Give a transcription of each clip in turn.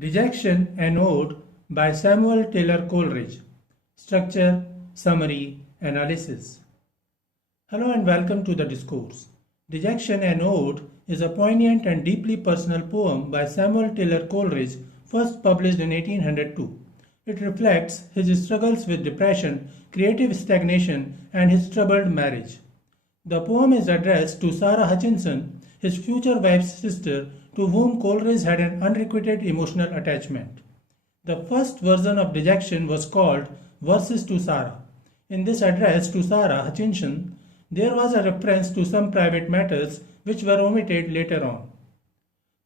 Dejection, an Ode by Samuel Taylor Coleridge. Structure, Summary, Analysis. Hello and welcome to the discourse. Dejection, an Ode is a poignant and deeply personal poem by Samuel Taylor Coleridge, first published in 1802. It reflects his struggles with depression, creative stagnation, and his troubled marriage. The poem is addressed to Sara Hutchinson, his future wife's sister, to whom Coleridge had an unrequited emotional attachment. The first version of Dejection was called Verses to Sara. In this address to Sara Hutchinson, there was a reference to some private matters which were omitted later on.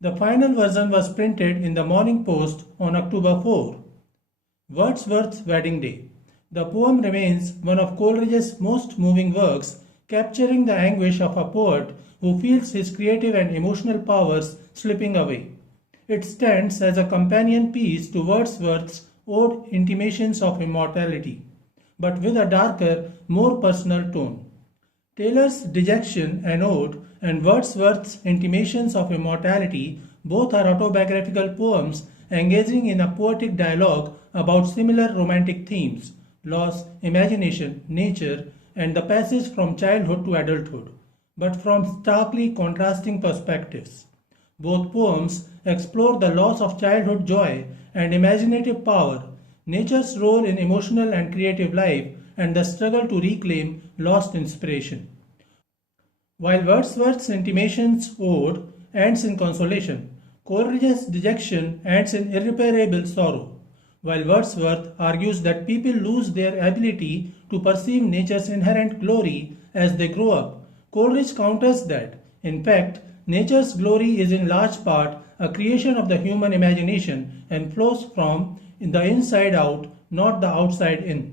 The final version was printed in the Morning Post on October 4, Wordsworth's wedding day. The poem remains one of Coleridge's most moving works, capturing the anguish of a poet who feels his creative and emotional powers slipping away. It stands as a companion piece to Wordsworth's Ode Intimations of Immortality, but with a darker, more personal tone. Taylor's Dejection, an Ode, and Wordsworth's Intimations of Immortality both are autobiographical poems engaging in a poetic dialogue about similar romantic themes: loss, imagination, nature, and the passage from childhood to adulthood, but from starkly contrasting perspectives. Both poems explore the loss of childhood joy and imaginative power, nature's role in emotional and creative life, and the struggle to reclaim lost inspiration. While Wordsworth's Intimations Ode ends in consolation, Coleridge's Dejection ends in irreparable sorrow. While Wordsworth argues that people lose their ability to perceive nature's inherent glory as they grow up, Coleridge counters that, in fact, nature's glory is in large part a creation of the human imagination and flows from the inside out, not the outside in.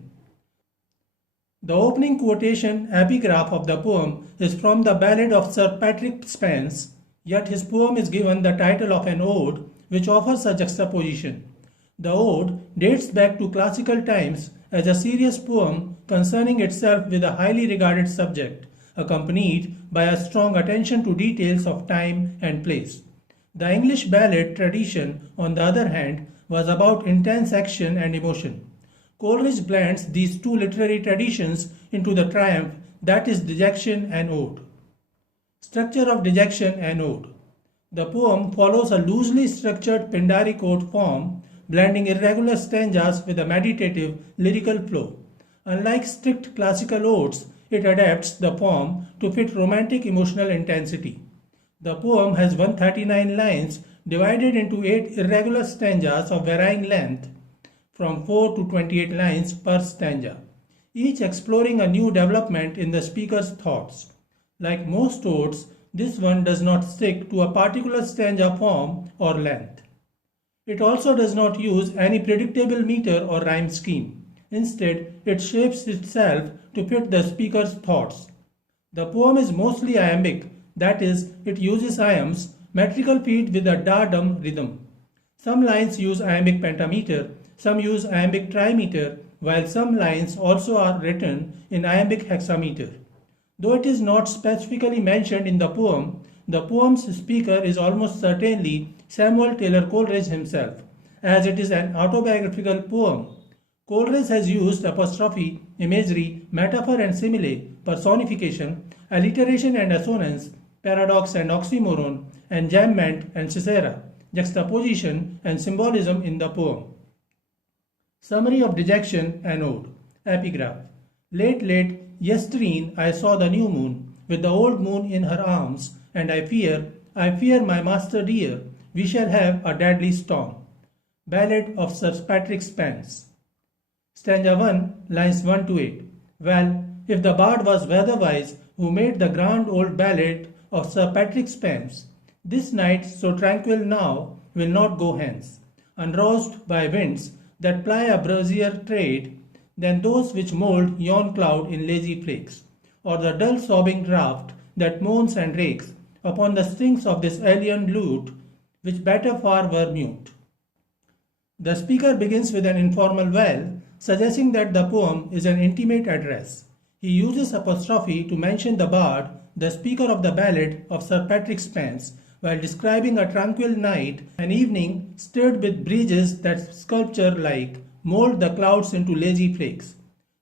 The opening quotation epigraph of the poem is from the ballad of Sir Patrick Spens, yet his poem is given the title of an ode, which offers a juxtaposition. The ode dates back to classical times as a serious poem concerning itself with a highly regarded subject, accompanied by a strong attention to details of time and place. The English ballad tradition, on the other hand, was about intense action and emotion. Coleridge blends these two literary traditions into the triumph that is Dejection and Ode. Structure of Dejection and Ode. The poem follows a loosely structured Pindaric ode form, blending irregular stanzas with a meditative, lyrical flow. Unlike strict classical odes, it adapts the form to fit romantic emotional intensity. The poem has 139 lines divided into 8 irregular stanzas of varying length, from 4 to 28 lines per stanza, each exploring a new development in the speaker's thoughts. Like most odes, this one does not stick to a particular stanza form or length. It also does not use any predictable meter or rhyme scheme. Instead, it shapes itself to fit the speaker's thoughts. The poem is mostly iambic, that is, it uses iambs, metrical feet with a da-dum rhythm. Some lines use iambic pentameter, some use iambic trimeter, while some lines also are written in iambic hexameter. Though it is not specifically mentioned in the poem's speaker is almost certainly Samuel Taylor Coleridge himself, as it is an autobiographical poem. Coleridge has used apostrophe, imagery, metaphor and simile, personification, alliteration and assonance, paradox and oxymoron, enjambment and caesura, juxtaposition and symbolism in the poem. Summary of Dejection and Ode. Epigraph. Late, late, yestreen I saw the new moon, with the old moon in her arms, and I fear, my master dear, we shall have a deadly storm. Ballad of Sir Patrick Spens. Stanza 1, lines 1 to 8. Well, if the bard was weatherwise who made the grand old ballad of Sir Patrick Spens, this night so tranquil now will not go hence, unroused by winds that ply a brazier trade than those which mould yon cloud in lazy flakes, or the dull sobbing draught that moans and rakes upon the strings of this alien lute, which better far were mute. The speaker begins with an informal well, suggesting that the poem is an intimate address. He uses apostrophe to mention the bard, the speaker of the ballad of Sir Patrick Spens, while describing a tranquil night, an evening stirred with breezes that sculpture-like mold the clouds into lazy flakes.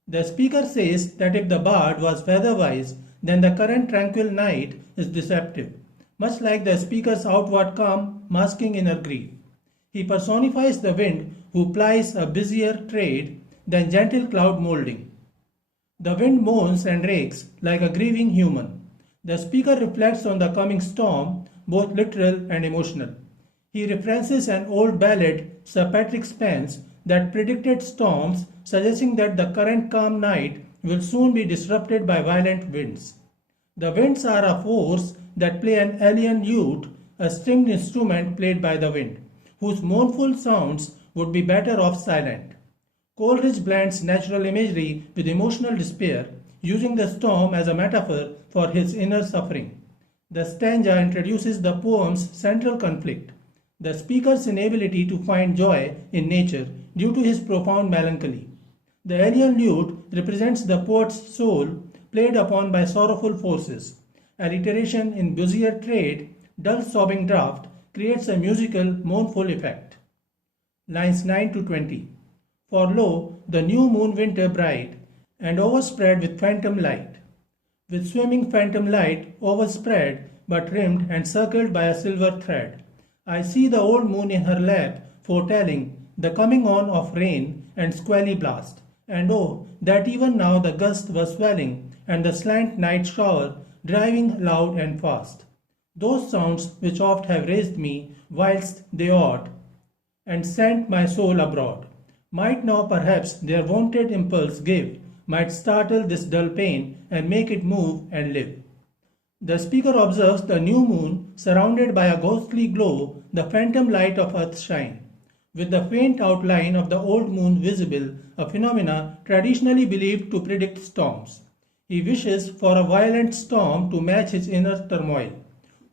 The speaker says that if the bard was weather-wise, then the current tranquil night is deceptive, much like the speaker's outward calm masking inner grief. He personifies the wind who plies a busier trade than gentle cloud molding. The wind moans and rakes like a grieving human. The speaker reflects on the coming storm, both literal and emotional. He references an old ballad, Sir Patrick Spens, that predicted storms, suggesting that the current calm night will soon be disrupted by violent winds. The winds are a force that play an alien lute, a stringed instrument played by the wind, whose mournful sounds would be better off silent. Coleridge blends natural imagery with emotional despair, using the storm as a metaphor for his inner suffering. The stanza introduces the poem's central conflict, the speaker's inability to find joy in nature due to his profound melancholy. The alien lute represents the poet's soul played upon by sorrowful forces. Alliteration in busier trade, dull sobbing draught, creates a musical, mournful effect. Lines 9 to 20. For lo, the new moon winter bright, and overspread with phantom light. With swimming phantom light overspread, but rimmed and circled by a silver thread. I see the old moon in her lap, foretelling the coming on of rain and squally blast. And oh, that even now the gust was swelling, and the slant night shower driving loud and fast. Those sounds which oft have raised me whilst they ought, and sent my soul abroad, might now perhaps their wonted impulse give, might startle this dull pain, and make it move and live. The speaker observes the new moon surrounded by a ghostly glow, the phantom light of earth's shine, with the faint outline of the old moon visible, a phenomena traditionally believed to predict storms. He wishes for a violent storm to match his inner turmoil,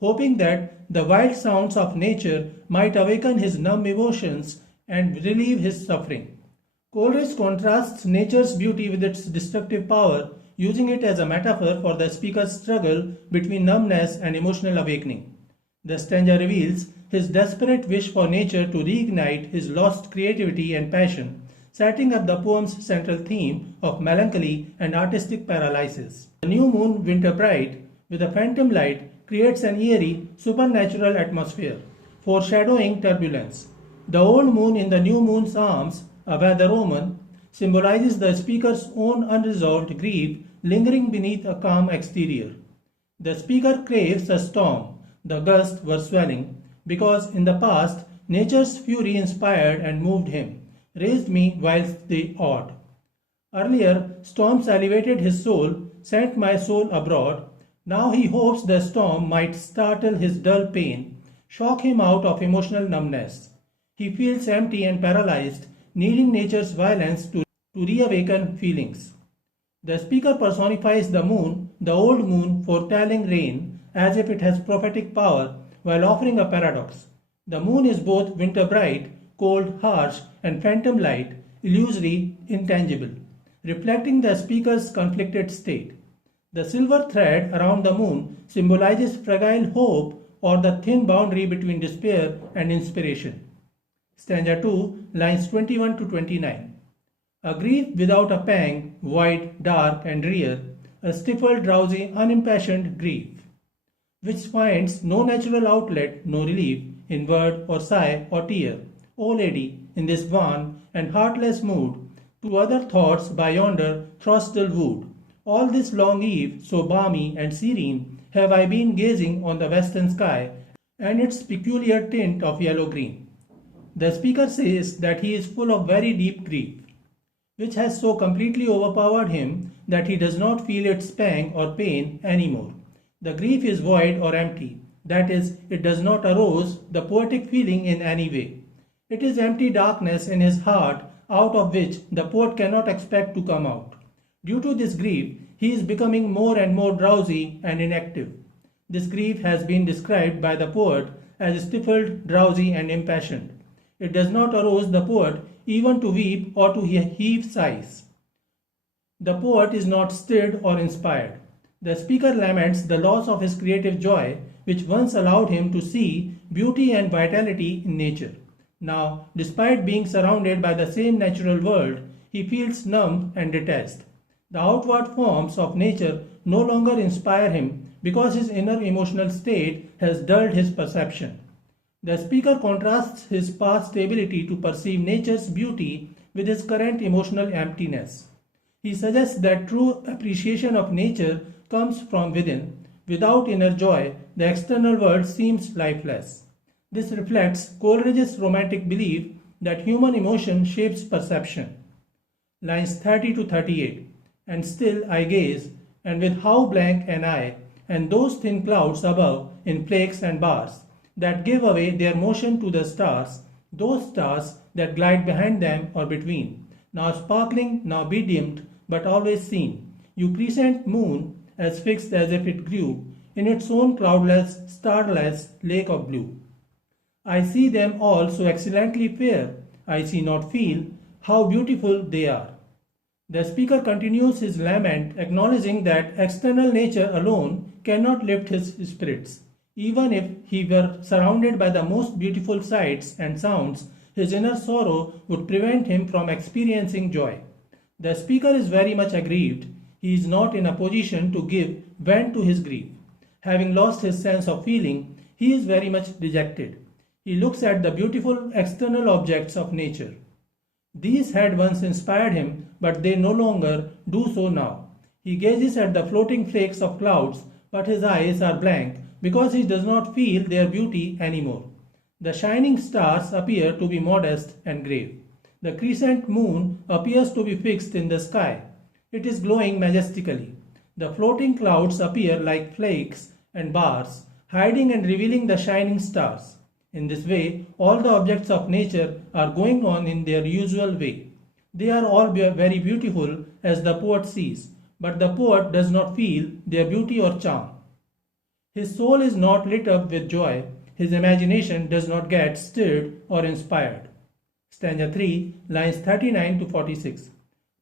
hoping that the wild sounds of nature might awaken his numb emotions and relieve his suffering. Coleridge contrasts nature's beauty with its destructive power, using it as a metaphor for the speaker's struggle between numbness and emotional awakening. The stanza reveals his desperate wish for nature to reignite his lost creativity and passion, setting up the poem's central theme of melancholy and artistic paralysis. The new moon winter bright, with a phantom light, creates an eerie, supernatural atmosphere, foreshadowing turbulence. The old moon in the new moon's arms, a weather omen, symbolizes the speaker's own unresolved grief lingering beneath a calm exterior. The speaker craves a storm, the gusts were swelling, because in the past nature's fury inspired and moved him, raised me whilst they awed. Earlier, storms elevated his soul, sent my soul abroad. Now he hopes the storm might startle his dull pain, shock him out of emotional numbness. He feels empty and paralyzed, needing nature's violence to reawaken feelings. The speaker personifies the moon, the old moon foretelling rain, as if it has prophetic power, while offering a paradox. The moon is both winter bright, cold, harsh, and phantom light, illusory, intangible, reflecting the speaker's conflicted state. The silver thread around the moon symbolizes fragile hope or the thin boundary between despair and inspiration. Stanza 2, lines 21 to 29. A grief without a pang, void, dark, and drear, a stifled, drowsy, unimpassioned grief, which finds no natural outlet, no relief, in word or sigh or tear. O lady, in this wan and heartless mood, to other thoughts by yonder throstle wooed, all this long eve, so balmy and serene, have I been gazing on the western sky and its peculiar tint of yellow-green. The speaker says that he is full of very deep grief, which has so completely overpowered him that he does not feel its pang or pain anymore. The grief is void or empty, that is, it does not arouse the poetic feeling in any way. It is empty darkness in his heart out of which the poet cannot expect to come out. Due to this grief, he is becoming more and more drowsy and inactive. This grief has been described by the poet as stifled, drowsy, and impassioned. It does not arouse the poet even to weep or to heave sighs. The poet is not stirred or inspired. The speaker laments the loss of his creative joy, which once allowed him to see beauty and vitality in nature. Now, despite being surrounded by the same natural world, he feels numb and detached. The outward forms of nature no longer inspire him because his inner emotional state has dulled his perception. The speaker contrasts his past ability to perceive nature's beauty with his current emotional emptiness. He suggests that true appreciation of nature comes from within. Without inner joy, the external world seems lifeless. This reflects Coleridge's romantic belief that human emotion shapes perception. Lines 30 to 38. And still I gaze, and with how blank an eye, and those thin clouds above in flakes and bars, that give away their motion to the stars, those stars that glide behind them or between, now sparkling, now bedimmed, but always seen. You present moon as fixed as if it grew in its own cloudless, starless lake of blue. I see them all so excellently fair, I see not feel how beautiful they are. The speaker continues his lament, acknowledging that external nature alone cannot lift his spirits. Even if he were surrounded by the most beautiful sights and sounds, his inner sorrow would prevent him from experiencing joy. The speaker is very much aggrieved. He is not in a position to give vent to his grief. Having lost his sense of feeling, he is very much dejected. He looks at the beautiful external objects of nature. These had once inspired him, but they no longer do so now. He gazes at the floating flakes of clouds, but his eyes are blank because he does not feel their beauty anymore. The shining stars appear to be modest and grave. The crescent moon appears to be fixed in the sky. It is glowing majestically. The floating clouds appear like flakes and bars, hiding and revealing the shining stars. In this way, all the objects of nature are going on in their usual way. They are all very beautiful as the poet sees, but the poet does not feel their beauty or charm. His soul is not lit up with joy, his imagination does not get stirred or inspired. Stanza 3, lines 39 to 46.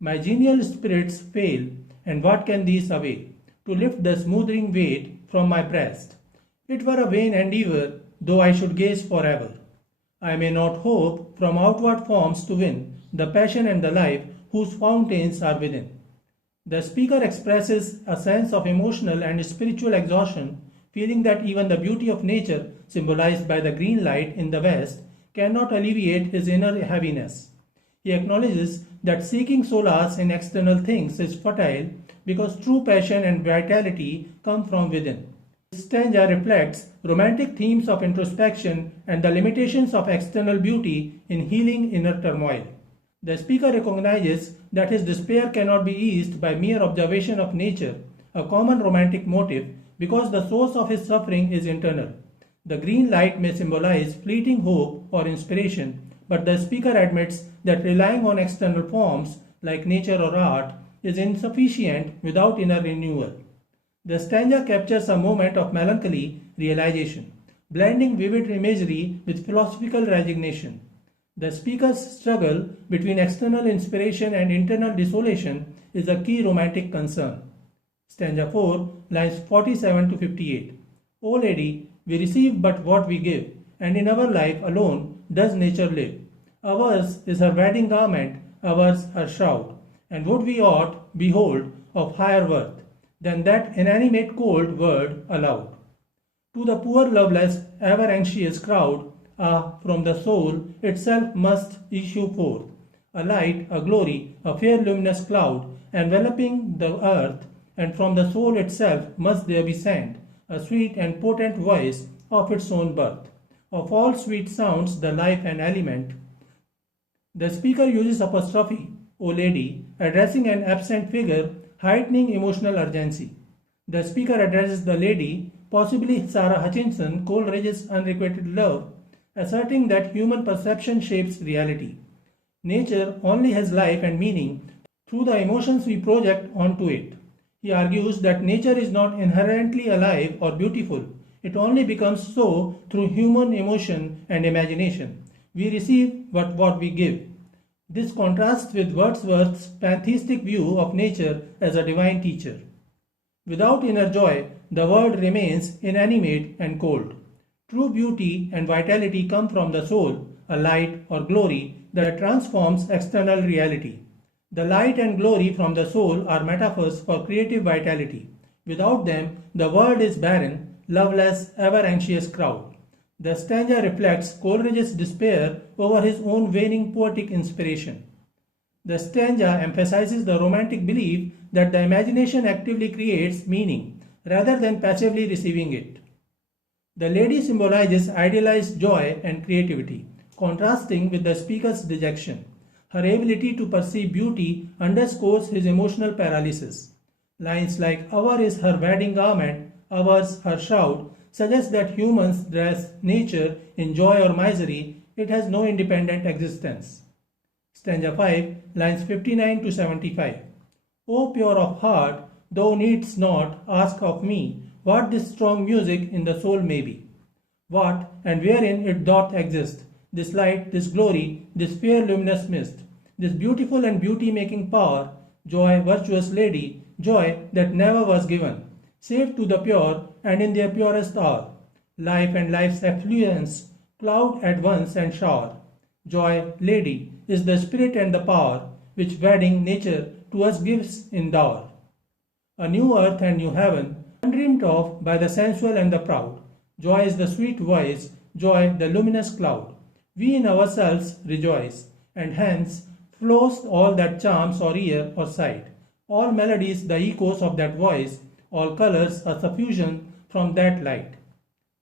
My genial spirits fail, and what can these avail? To lift the smoothing weight from my breast. It were a vain endeavour, though I should gaze forever. I may not hope from outward forms to win the passion and the life whose fountains are within. The speaker expresses a sense of emotional and spiritual exhaustion, feeling that even the beauty of nature, symbolized by the green light in the west, cannot alleviate his inner heaviness. He acknowledges that seeking solace in external things is futile because true passion and vitality come from within. This stanza reflects romantic themes of introspection and the limitations of external beauty in healing inner turmoil. The speaker recognizes that his despair cannot be eased by mere observation of nature, a common romantic motive, because the source of his suffering is internal. The green light may symbolize fleeting hope or inspiration, but the speaker admits that relying on external forms like nature or art is insufficient without inner renewal. The stanza captures a moment of melancholy realization, blending vivid imagery with philosophical resignation. The speaker's struggle between external inspiration and internal desolation is a key romantic concern. Stanza 4, lines 47 to 58. O lady, we receive but what we give, and in our life alone does nature live. Ours is her wedding garment, ours her shroud, and would we aught behold of higher worth than that inanimate cold word aloud. To the poor loveless, ever anxious crowd, from the soul itself must issue forth a light, a glory, a fair luminous cloud, enveloping the earth, and from the soul itself must there be sent a sweet and potent voice of its own birth. Of all sweet sounds the life and element. The speaker uses apostrophe, O lady, addressing an absent figure, heightening emotional urgency. The speaker addresses the lady, possibly Sara Hutchinson, Coleridge's unrequited love, asserting that human perception shapes reality. Nature only has life and meaning through the emotions we project onto it. He argues that nature is not inherently alive or beautiful. It only becomes so through human emotion and imagination. We receive what we give. This contrasts with Wordsworth's pantheistic view of nature as a divine teacher. Without inner joy, the world remains inanimate and cold. True beauty and vitality come from the soul, a light or glory that transforms external reality. The light and glory from the soul are metaphors for creative vitality. Without them, the world is barren, loveless, ever anxious crowd. The stanza reflects Coleridge's despair over his own waning poetic inspiration. The stanza emphasizes the romantic belief that the imagination actively creates meaning rather than passively receiving it. The lady symbolizes idealized joy and creativity, contrasting with the speaker's dejection. Her ability to perceive beauty underscores his emotional paralysis. Lines like "Our is her wedding garment, ours her shroud" suggest that humans dress nature in joy or misery, it has no independent existence. Stanza 5, lines 59 to 75. O pure of heart, thou needst not ask of me what this strong music in the soul may be. What and wherein it doth exist, this light, this glory, this fair luminous mist, this beautiful and beauty-making power, joy, virtuous lady, joy that never was given, save to the pure and in their purest hour, life and life's affluence, cloud at once and shower. Joy, lady, is the spirit and the power which wedding nature to us gives in dower. A new earth and new heaven, undreamed of by the sensual and the proud. Joy is the sweet voice, joy the luminous cloud. We in ourselves rejoice, and hence flows all that charms or ear or sight. All melodies the echoes of that voice, all colors a suffusion from that light.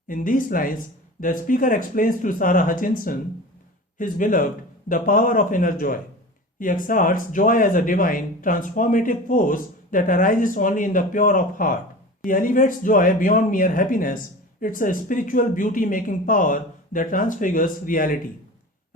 In these lines, the speaker explains to Sara Hutchinson, his beloved, the power of inner joy. He exalts joy as a divine, transformative force that arises only in the pure of heart. He elevates joy beyond mere happiness. It's a spiritual beauty-making power that transfigures reality.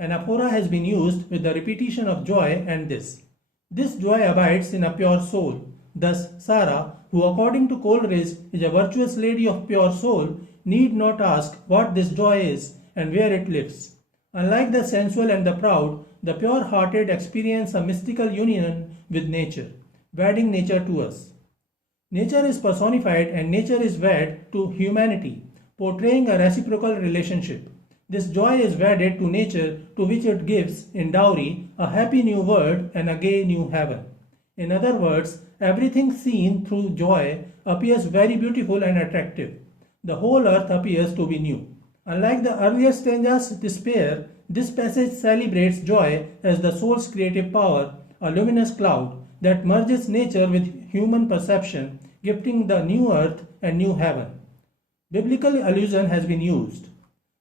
Anaphora has been used with the repetition of joy and this. This joy abides in a pure soul. Thus, Sara, who according to Coleridge is a virtuous lady of pure soul, need not ask what this joy is and where it lives. Unlike the sensual and the proud, the pure-hearted experience a mystical union with nature, wedding nature to us. Nature is personified and nature is wed to humanity, portraying a reciprocal relationship. This joy is wedded to nature, to which it gives, in dowry, a happy new world and a gay new heaven. In other words, everything seen through joy appears very beautiful and attractive. The whole earth appears to be new. Unlike the earlier stanzas' despair, this passage celebrates joy as the soul's creative power, a luminous cloud that merges nature with human perception, gifting the new earth and new heaven. Biblical allusion has been used.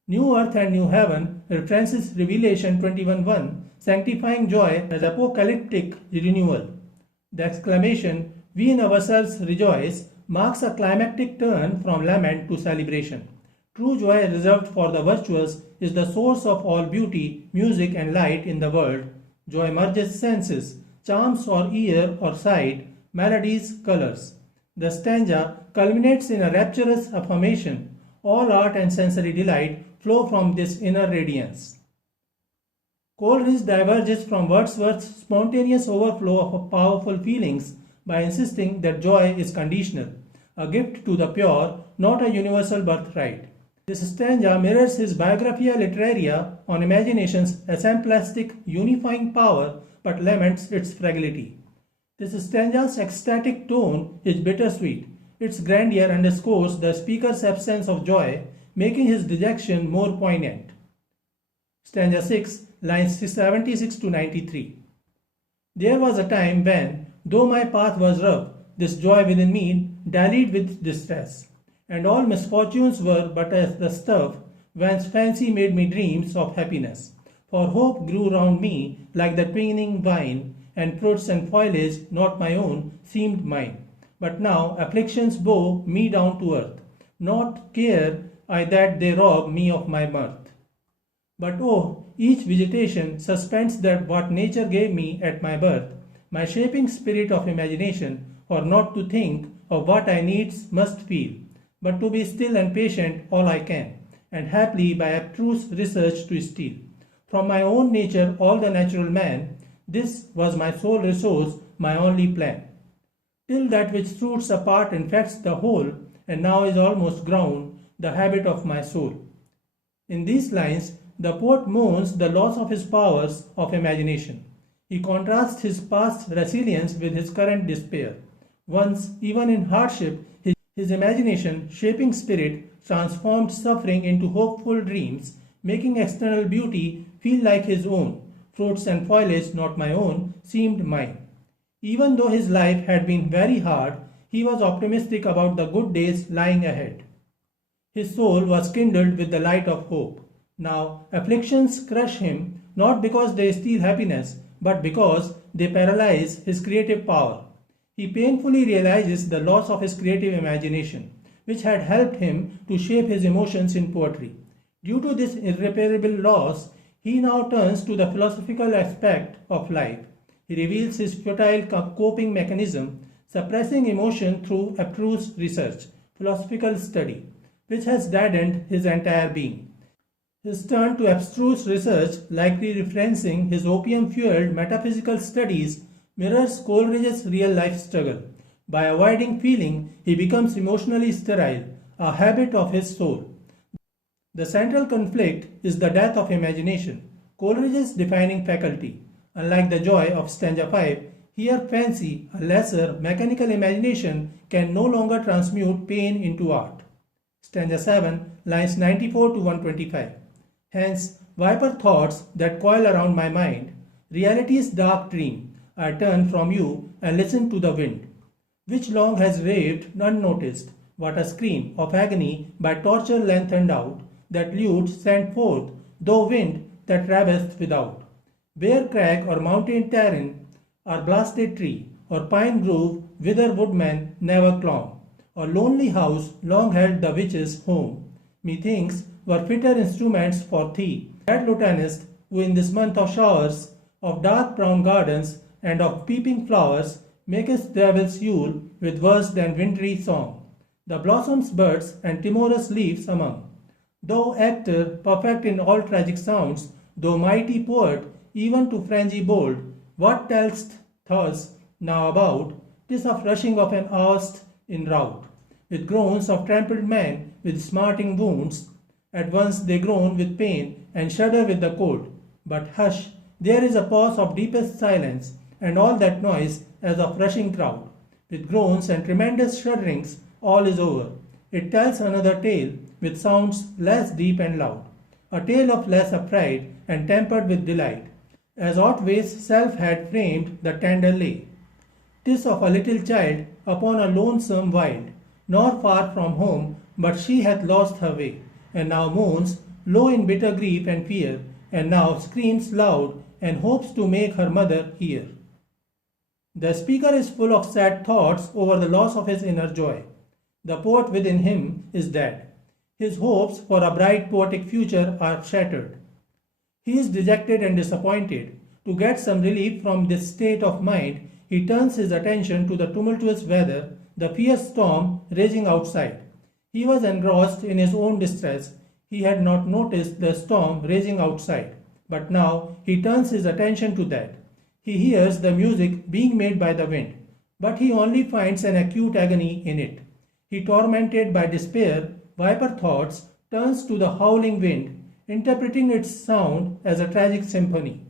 New earth and new heaven references Revelation 21:1, sanctifying joy as apocalyptic renewal. The exclamation, "We in ourselves rejoice," marks a climactic turn from lament to celebration. True joy reserved for the virtuous is the source of all beauty, music and light in the world. Joy merges senses, charms or ear or sight, melodies, colors. The stanza culminates in a rapturous affirmation. All art and sensory delight flow from this inner radiance. Coleridge diverges from Wordsworth's spontaneous overflow of powerful feelings by insisting that joy is conditional, a gift to the pure, not a universal birthright. This stanza mirrors his Biographia Literaria on imagination's exemplastic unifying power but laments its fragility. This stanza's ecstatic tone is bittersweet. Its grandeur underscores the speaker's absence of joy, making his dejection more poignant. Stanza 6, lines 76 to 93. There was a time when, though my path was rough, this joy within me dallied with distress, and all misfortunes were but as the stuff whence fancy made me dreams of happiness. For hope grew round me like the twining vine, and fruits and foliage, not my own, seemed mine. But now afflictions bow me down to earth, not care I that they rob me of my mirth. But oh, each vegetation suspends that what nature gave me at my birth, my shaping spirit of imagination, for not to think of what I needs must feel, but to be still and patient all I can, and haply by abstruse research to steal. From my own nature all the natural man, this was my sole resource, my only plan. Till that which fruits apart infects the whole, and now is almost ground, the habit of my soul. In these lines, the poet mourns the loss of his powers of imagination. He contrasts his past resilience with his current despair. Once, even in hardship, his imagination, shaping spirit, transformed suffering into hopeful dreams, making external beauty feel like his own. Fruits and foliage, not my own, seemed mine. Even though his life had been very hard, he was optimistic about the good days lying ahead. His soul was kindled with the light of hope. Now, afflictions crush him not because they steal happiness, but because they paralyze his creative power. He painfully realizes the loss of his creative imagination, which had helped him to shape his emotions in poetry. Due to this irreparable loss, he now turns to the philosophical aspect of life. He reveals his futile coping mechanism, suppressing emotion through abstruse research, philosophical study, which has deadened his entire being. His turn to abstruse research, likely referencing his opium-fueled metaphysical studies, mirrors Coleridge's real-life struggle. By avoiding feeling, he becomes emotionally sterile, a habit of his soul. The central conflict is the death of imagination, Coleridge's defining faculty. Unlike the joy of stanza 5, here fancy, a lesser, mechanical imagination, can no longer transmute pain into art. Stanza 7, lines 94 to 125. Hence, viper thoughts that coil around my mind, reality's dark dream, I turn from you and listen to the wind, which long has raved unnoticed. What a scream of agony by torture lengthened out, that lute sent forth, though wind that ravaged without. Bare crag or mountain terrain, or blasted tree, or pine grove whither woodman never clomb, or lonely house long held the witch's home, methinks were fitter instruments for thee, that lutanist, who in this month of showers, of dark brown gardens, and of peeping flowers, makest devil's Yule with worse than wintry song, the blossoms buds and timorous leaves among. Thou actor, perfect in all tragic sounds, though mighty poet, even to frenzy bold, what tell'st thus now about? 'Tis of rushing of an host in rout, with groans of trampled men with smarting wounds. At once they groan with pain and shudder with the cold. But hush, there is a pause of deepest silence, and all that noise as of rushing crowd. With groans and tremendous shudderings, all is over. It tells another tale, with sounds less deep and loud, a tale of less affright and tempered with delight, as Otway's self had framed the tender lay. 'Tis of a little child upon a lonesome wild, nor far from home, but she hath lost her way, and now moans low in bitter grief and fear, and now screams loud and hopes to make her mother hear. The speaker is full of sad thoughts over the loss of his inner joy. The poet within him is dead. His hopes for a bright poetic future are shattered. He is dejected and disappointed. To get some relief from this state of mind, he turns his attention to the tumultuous weather, the fierce storm raging outside. He was engrossed in his own distress. He had not noticed the storm raging outside, but now he turns his attention to that. He hears the music being made by the wind, but he only finds an acute agony in it. He, tormented by despair, viper thoughts, turns to the howling wind, interpreting its sound as a tragic symphony.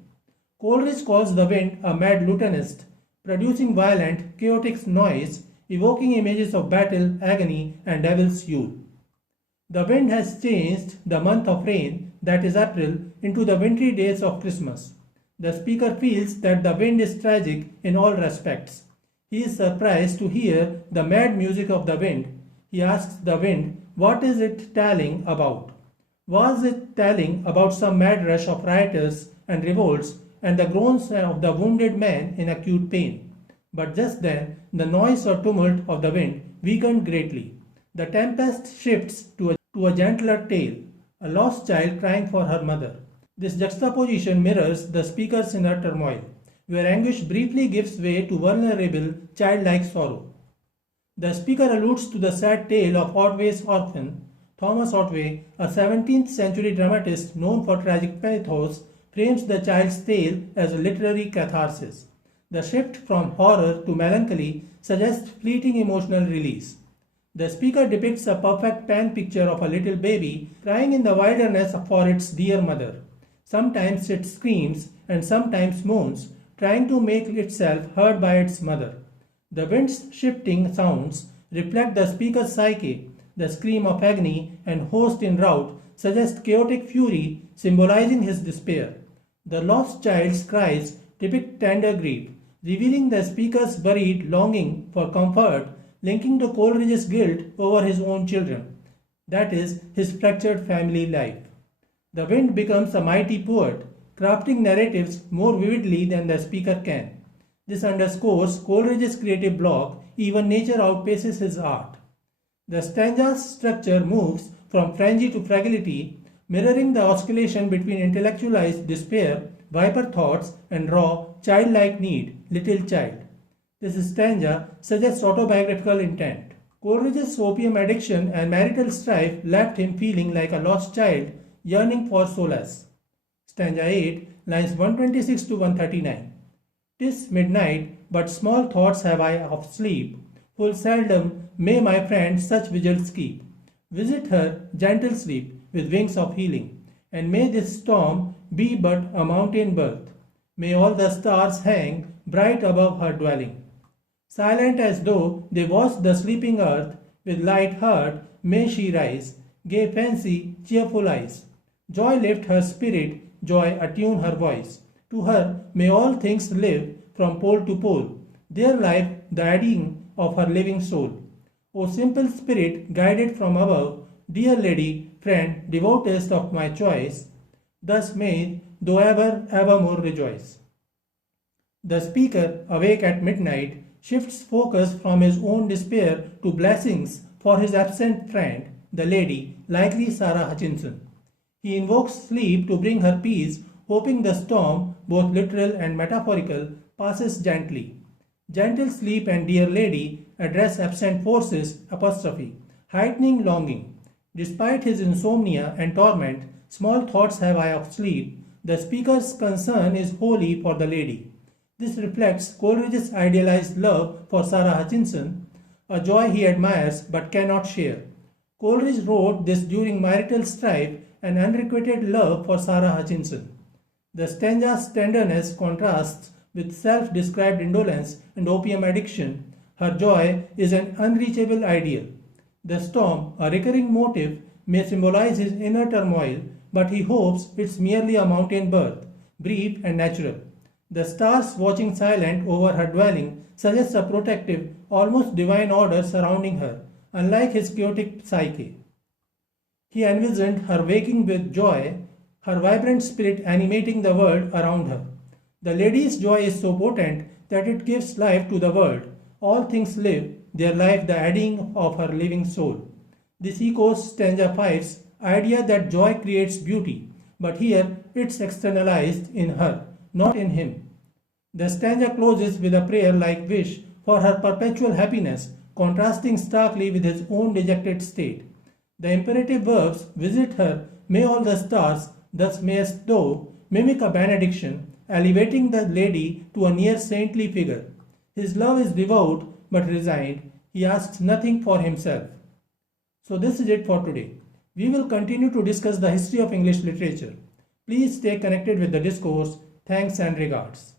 Coleridge calls the wind a mad lutanist, producing violent, chaotic noise, evoking images of battle, agony, and devil's Yule. The wind has changed the month of rain, that is April, into the wintry days of Christmas. The speaker feels that the wind is tragic in all respects. He is surprised to hear the mad music of the wind. He asks the wind, what is it telling about? Was it telling about some mad rush of rioters and revolts and the groans of the wounded man in acute pain? But just then, the noise or tumult of the wind weakened greatly. The tempest shifts to a gentler tale, a lost child crying for her mother. This juxtaposition mirrors the speaker's inner turmoil, where anguish briefly gives way to vulnerable, childlike sorrow. The speaker alludes to the sad tale of Otway's orphan. Thomas Otway, a 17th century dramatist known for tragic pathos, frames the child's tale as a literary catharsis. The shift from horror to melancholy suggests fleeting emotional release. The speaker depicts a perfect pen picture of a little baby crying in the wilderness for its dear mother. Sometimes it screams and sometimes moans, trying to make itself heard by its mother. The wind's shifting sounds reflect the speaker's psyche. The scream of agony and host in rout suggest chaotic fury, symbolizing his despair. The lost child's cries depict tender grief, revealing the speaker's buried longing for comfort, linking to Coleridge's guilt over his own children, that is, his fractured family life. The wind becomes a mighty poet, crafting narratives more vividly than the speaker can. This underscores Coleridge's creative block, even nature outpaces his art. The stanza's structure moves from frenzy to fragility, mirroring the oscillation between intellectualized despair, viper thoughts, and raw, childlike need, little child. This stanza suggests autobiographical intent. Coleridge's opium addiction and marital strife left him feeling like a lost child, yearning for solace. Stanza 8, lines 126 to 139. "'Tis midnight, but small thoughts have I of sleep. Full seldom may my friend such vigils keep. Visit her, gentle sleep, with wings of healing. And may this storm be but a mountain birth. May all the stars hang bright above her dwelling. Silent as though they watched the sleeping earth, with light heart may she rise, gay fancy, cheerful eyes. Joy lift her spirit, joy attune her voice. To her may all things live from pole to pole, their life the adding of her living soul. O simple spirit guided from above, dear lady, friend, devotest of my choice, thus may thou evermore rejoice." The speaker, awake at midnight, shifts focus from his own despair to blessings for his absent friend, the lady, likely Sara Hutchinson. He invokes sleep to bring her peace, hoping the storm, both literal and metaphorical, passes gently. Gentle sleep and dear lady address absent forces, apostrophe, heightening longing. Despite his insomnia and torment, small thoughts have I of sleep, the speaker's concern is wholly for the lady. This reflects Coleridge's idealized love for Sara Hutchinson, a joy he admires but cannot share. Coleridge wrote this during marital strife and unrequited love for Sara Hutchinson. The stanza's tenderness contrasts with self-described indolence and opium addiction. Her joy is an unreachable ideal. The storm, a recurring motif, may symbolize his inner turmoil, but he hopes it's merely a mountain birth, brief and natural. The stars watching silent over her dwelling suggests a protective, almost divine order surrounding her, unlike his chaotic psyche. He envisioned her waking with joy, her vibrant spirit animating the world around her. The lady's joy is so potent that it gives life to the world. All things live, their life the adding of her living soul. This echoes stanza 5's idea that joy creates beauty, but here it's externalized in her, not in him. The stanza closes with a prayer-like wish for her perpetual happiness, contrasting starkly with his own dejected state. The imperative verbs visit her, may all the stars, thus mayest thou, mimic a benediction, elevating the lady to a near saintly figure. His love is devout but resigned. He asks nothing for himself. So this is it for today. We will continue to discuss the history of English literature. Please stay connected with the discourse. Thanks and regards.